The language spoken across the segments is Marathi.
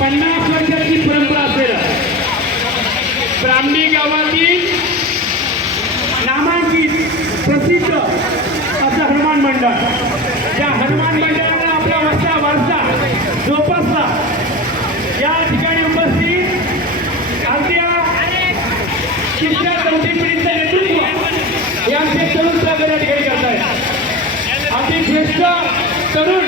पन्नास वर्षाची परंपरा असेल. ब्राह्मी गावातील नामांकित प्रसिद्ध असं हनुमान मंडळ. या हनुमान मंडळाला आपल्या वर्षा वारसा जोपासला या ठिकाणी उपस्थित आपल्या शिक्षण संस्थेपर्यंत नेतृत्व यांचे तरुण सागर या ठिकाणी करत आहेत. अतिश्रेष्ठ तरुण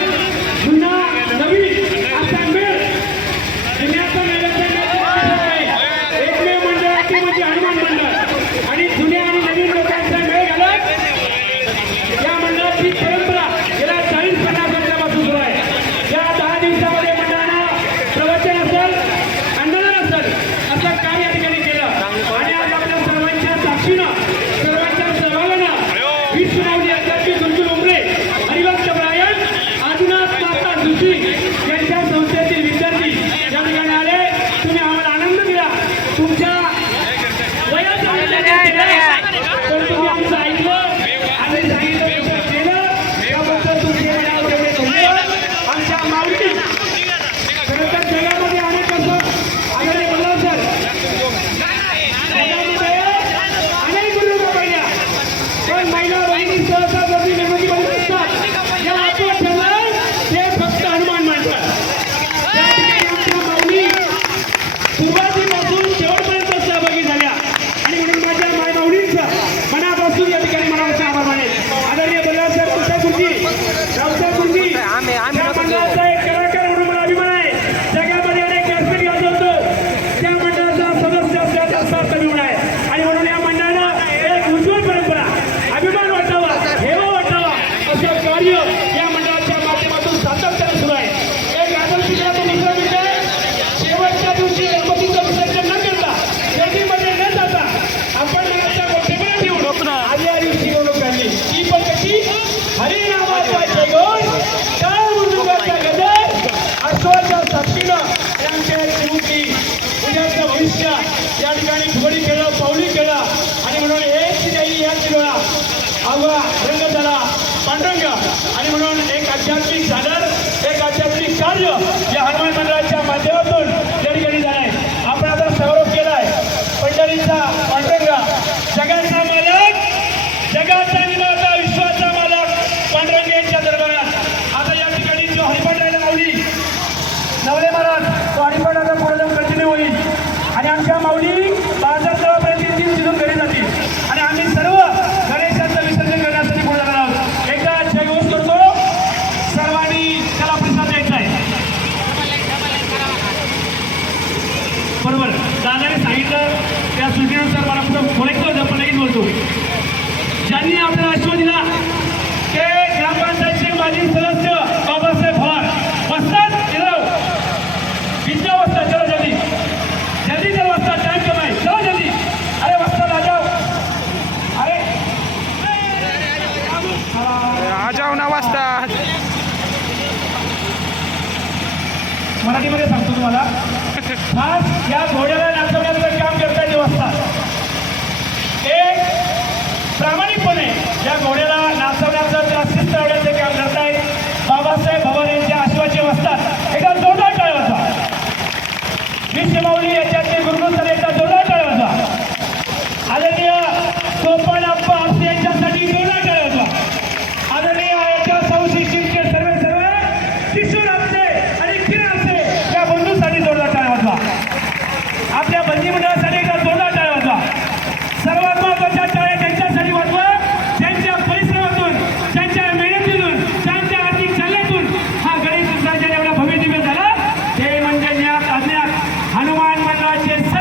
गुरुजी मुलांच्या या ठिकाणी फुगडी केलं पावली केलं. आणि म्हणून एक जाई या शिवाळा आवा रंग झाला. पांडुरंग. आणि म्हणून एक आध्यात्मिक सादर एक आध्यात्मिक कार्य. आणि आमच्या माऊली बाजार जवळपर्यंत तीन तिथून घरी जातील. आणि आम्ही सर्व गणेशाचं विसर्जन करण्यासाठी पुढे एकदा जयघोष करतो. सर्वांनी त्याला द्यायचा आहे. बरोबर. दादाने सांगितलं त्या सूचनेनुसार मला पुढं बोलायचं होतं बोलतो. ज्यांनी आपल्याला भावना वाजता. मराठीमध्ये सांगतो तुम्हाला. आज या घोड्याला नाचवण्याचं काम करता येऊ वाजता एक प्रामाणिकपणे या घोड्याला Gracias.